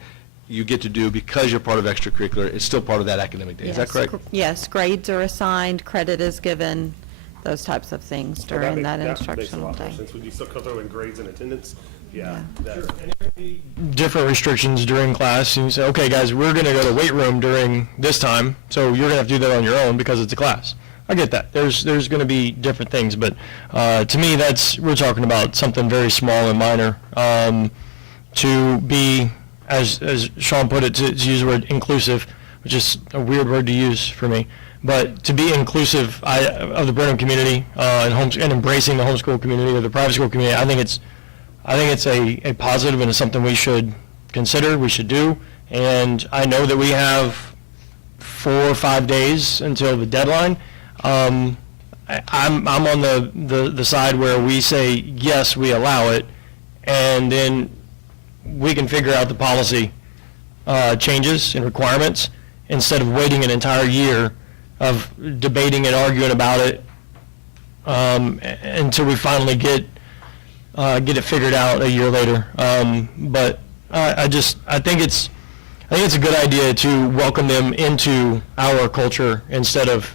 you get to do because you're part of extracurricular, it's still part of that academic day. Is that correct? Yes, grades are assigned, credit is given, those types of things during that instructional day. Since we do still throw in grades and attendance, Yeah. different restrictions during class, and you say, okay, guys, we're going to go to weight room during this time, so you're going to have to do that on your own because it's a class. I get that. There's going to be different things, but to me, we're talking about something very small and minor. To be, as Sean put it, to use the word inclusive, which is a weird word to use for me, but to be inclusive of the Brenham community and embracing the homeschool community or the private school community, I think it's a positive and it's something we should consider, we should do. And I know that we have 4 or 5 days until the deadline. I'm on the side where we say, yes, we allow it, and then we can figure out the policy changes and requirements instead of waiting an entire year of debating and arguing about it until we finally get it figured out a year later. But I think it's a good idea to welcome them into our culture instead of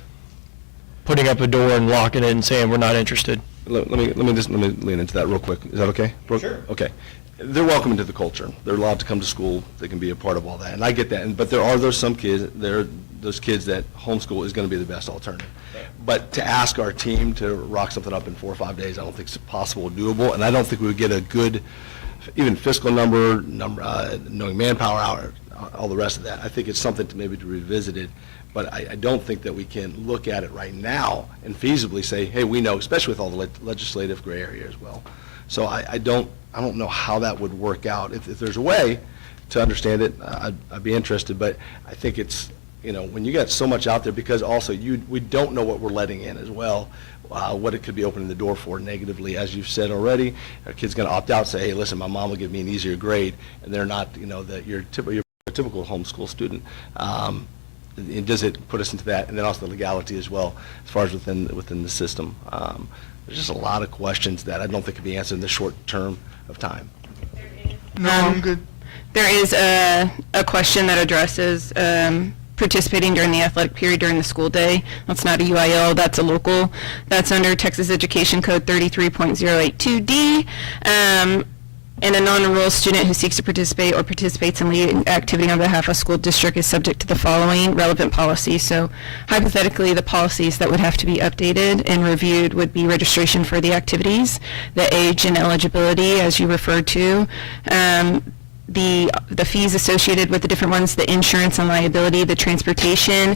putting up a door and locking it and saying we're not interested. Let me lean into that real quick. Is that okay, Brooke? Sure. Okay. They're welcome into the culture. They're allowed to come to school. They can be a part of all that, and I get that. But there are those kids that homeschool is going to be the best alternative. But to ask our team to rock something up in 4 or 5 days, I don't think it's possible or doable, and I don't think we would get a good, even fiscal number, knowing manpower hour, all the rest of that. I think it's something to maybe to revisit it. But I don't think that we can look at it right now and feasibly say, hey, we know, especially with all the legislative gray area as well. So I don't know how that would work out. If there's a way to understand it, I'd be interested. But I think it's, when you got so much out there, because also we don't know what we're letting in as well, what it could be opening the door for negatively. As you've said already, our kid's going to opt out, say, hey, listen, my mom will give me an easier grade, and they're not, your typical homeschool student. And does it put us into that? And then also the legality as well, as far as within the system. There's just a lot of questions that I don't think can be answered in the short term of time. No, I'm good. There is a question that addresses participating during the athletic period during the school day. That's not a UIL, that's a local. That's under Texas Education Code 33.082D. And a non-enrolled student who seeks to participate or participates in lead activity on behalf of a school district is subject to the following relevant policies. So hypothetically, the policies that would have to be updated and reviewed would be registration for the activities, the age and eligibility, as you referred to, the fees associated with the different ones, the insurance and liability, the transportation,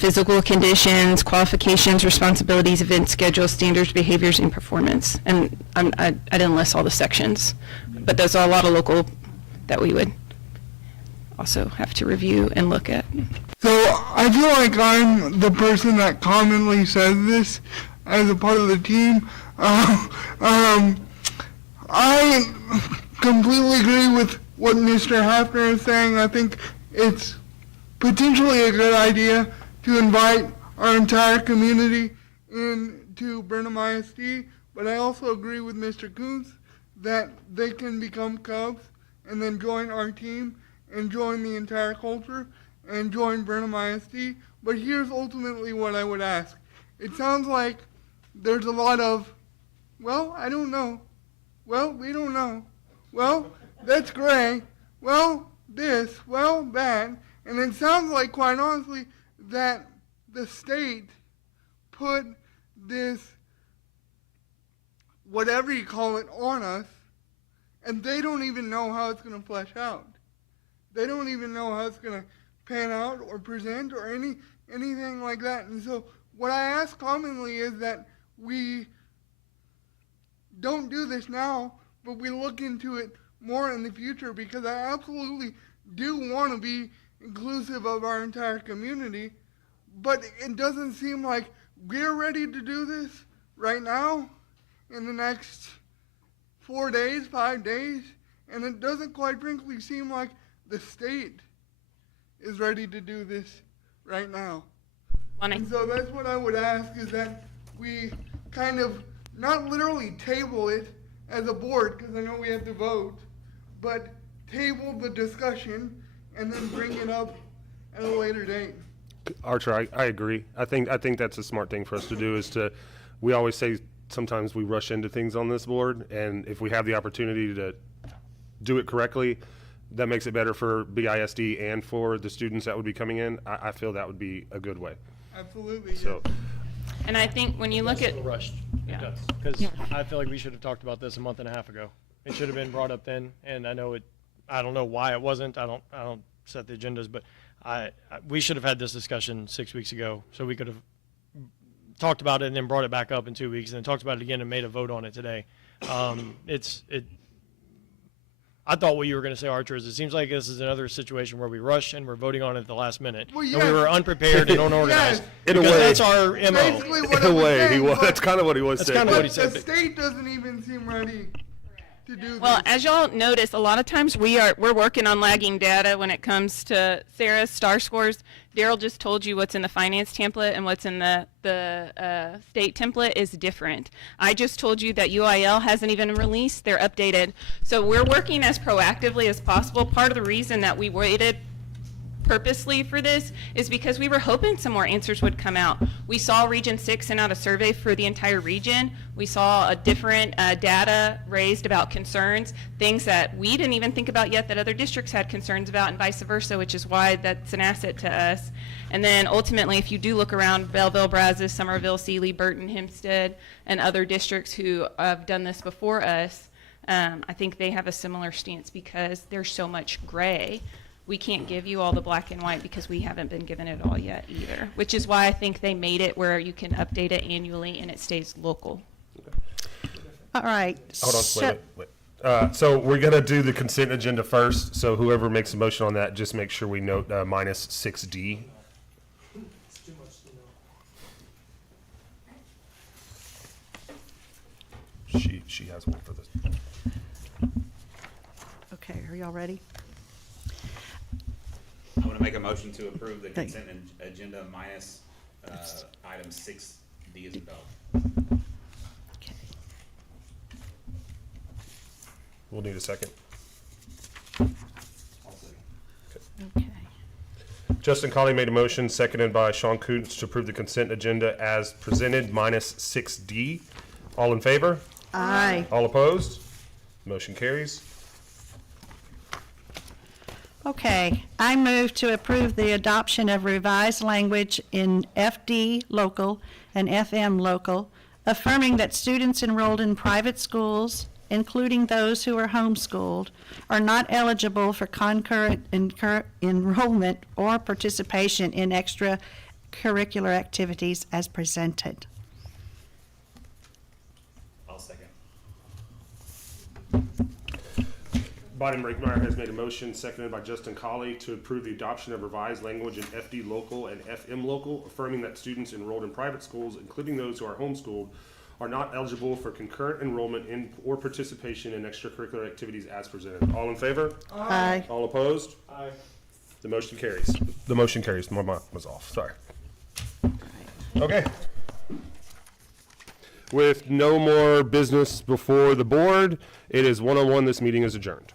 physical conditions, qualifications, responsibilities, event schedules, standards, behaviors, and performance. And I didn't list all the sections, but there's a lot of local that we would also have to review and look at. So I feel like I'm the person that commonly says this as a part of the team. I completely agree with what Mr. Hafner is saying. I think it's potentially a good idea to invite our entire community into Brenham ISD, but I also agree with Mr. Kuntz that they can become Cubs and then join our team and join the entire culture and join Brenham ISD. But here's ultimately what I would ask. It sounds like there's a lot of, well, I don't know. Well, we don't know. Well, that's gray. Well, this. Well, that. And it sounds like, quite honestly, that the state put this, whatever you call it, on us, and they don't even know how it's going to flesh out. They don't even know how it's going to pan out or present or anything like that. And so what I ask commonly is that we don't do this now, but we look into it more in the future, because I absolutely do want to be inclusive of our entire community, but it doesn't seem like we're ready to do this right now in the next 4 days, 5 days, and it doesn't quite frankly seem like the state is ready to do this right now. And so that's what I would ask, is that we kind of not literally table it as a board, because I know we have to vote, but table the discussion and then bring it up at a later date. Archer, I agree. I think that's a smart thing for us to do, is we always say sometimes we rush into things on this board, and if we have the opportunity to do it correctly, that makes it better for BISD and for the students that would be coming in. I feel that would be a good way. Absolutely. So, And I think when you look at, Rushed. Yeah. It does. Because I feel like we should have talked about this a month and a half ago. It should have been brought up then, and I don't know why it wasn't. I don't set the agendas, but we should have had this discussion 6 weeks ago, so we could have talked about it and then brought it back up in 2 weeks and then talked about it again and made a vote on it today. I thought what you were going to say, Archer, is it seems like this is another situation where we rush and we're voting on it at the last minute. Well, And we were unprepared and unorganized. In a because way. that's our MO. Basically what in I a was way, he saying, was. but- That's kind of what he was That's saying. kinda what he But said. the state doesn't even seem ready to do well, this. as y'all notice, a lot of times we're working on lagging data when it comes to Sarah's STAR scores. Daryl just told you what's in the finance template and what's in the state template is different. I just told you that UIL hasn't even released their updated. So we're working as proactively as possible. Part of the reason that we waited purposely for this is because we were hoping some more answers would come out. We saw Region 6 send out a survey for the entire region. We saw a different data raised about concerns, things that we didn't even think about yet that other districts had concerns about, and vice versa, which is why that's an asset to us. And then ultimately, if you do look around Belleville, Brazos, Somerville, Sealy, Burton, Hempstead, and other districts who have done this before us, I think they have a similar stance because there's so much gray. We can't give you all the black and white because we haven't been given it all yet either, which is why I think they made it where you can update it annually and it stays local. All right. Hold on, So- wait. So we're gonna do the consent agenda first. So whoever makes a motion on that, just make sure we note minus 6D. She has one for this. Okay, are y'all ready? I'm going to make a motion to approve the Okay. consent agenda minus item 6D as well. Okay. We'll need a second. Okay. Justin Colley made a motion, seconded by Sean Koontz, to approve the consent agenda as presented minus 6D. All in favor? Aye. All opposed? Motion carries. Okay, I move to approve the adoption of revised language in FD local and FM local, affirming that students enrolled in private schools, including those who are homeschooled, are not eligible for concurrent enrollment or participation in extracurricular activities as presented. I'll second. Biden Brinkmeyer has made a motion, seconded by Justin Colley, to approve the adoption of revised language in FD local and FM local, affirming that students enrolled in private schools, including those who are homeschooled, are not eligible for concurrent enrollment in or participation in extracurricular activities as presented. All in favor? Aye. All opposed? Aye. The motion carries. The motion carries. My mic was off. Sorry. Okay. With no more business before the board, it is 1:01. This meeting is adjourned.